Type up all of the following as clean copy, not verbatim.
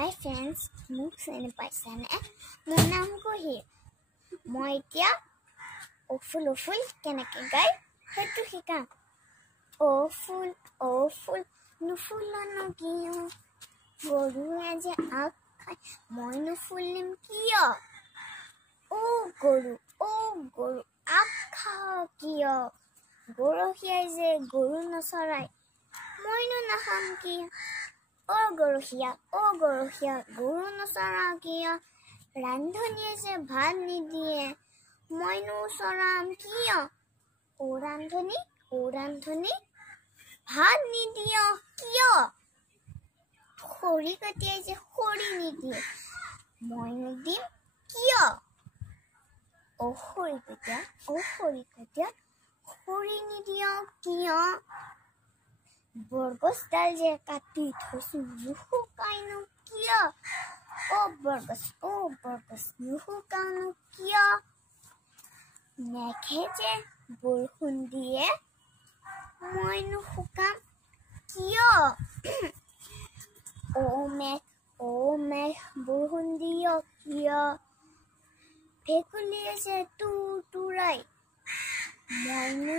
Hi friends, মোক চিনি পাইছানে? মোৰ নাম গহিৰ। মই এতিয়া অফুল কেনেকৈ গায় সেইটো শিকাম। অফুল নুফুলনো কিয়, গৰুৱে যে আগ খায় মই নুফুলিম কিয়? গৰু আগ খাৱ কিয়? গৰখীয়াই যে গৰু নচৰায় মইনো নাখাম কিয়? গৰখীয়া গৰু নচৰাও কিয়? ৰান্ধনীয়ে যে ভাত নিদিয়ে মইনো চৰাম কিয়? ৰান্ধনী ভাত নিদিয় কিয়? খৰি কাটিয়াই যে খৰি নিদিয়ে মইনো দিম কিয়? খৰি কাটিয়া খৰি নিদিয় কিয়? বৰগছডাল যে কাটি থৈছো নুশুকাইনো কিয়? বৰগছ নুশুকাওনো কিয়? মেঘে যে বৰষুণ দিয়ে মইনো শুকাম কিয়? মেঘ বৰষুণ দিয় কিয়? ভেকুলীয়ে যে তুৰাই মইনো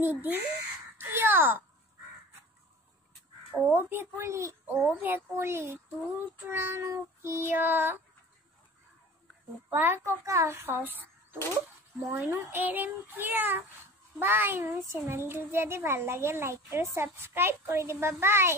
নিদিম কিয়? ভেকুলী তুৰানো কিয়? বোপাৰ ককা সঁচটো মইনো এৰিম কিয়? বাই। মোৰ চেনেলটো যদি ভাল লাগে লাইক আৰু ছাবস্ক্ৰাইব কৰি দিবা। বাই।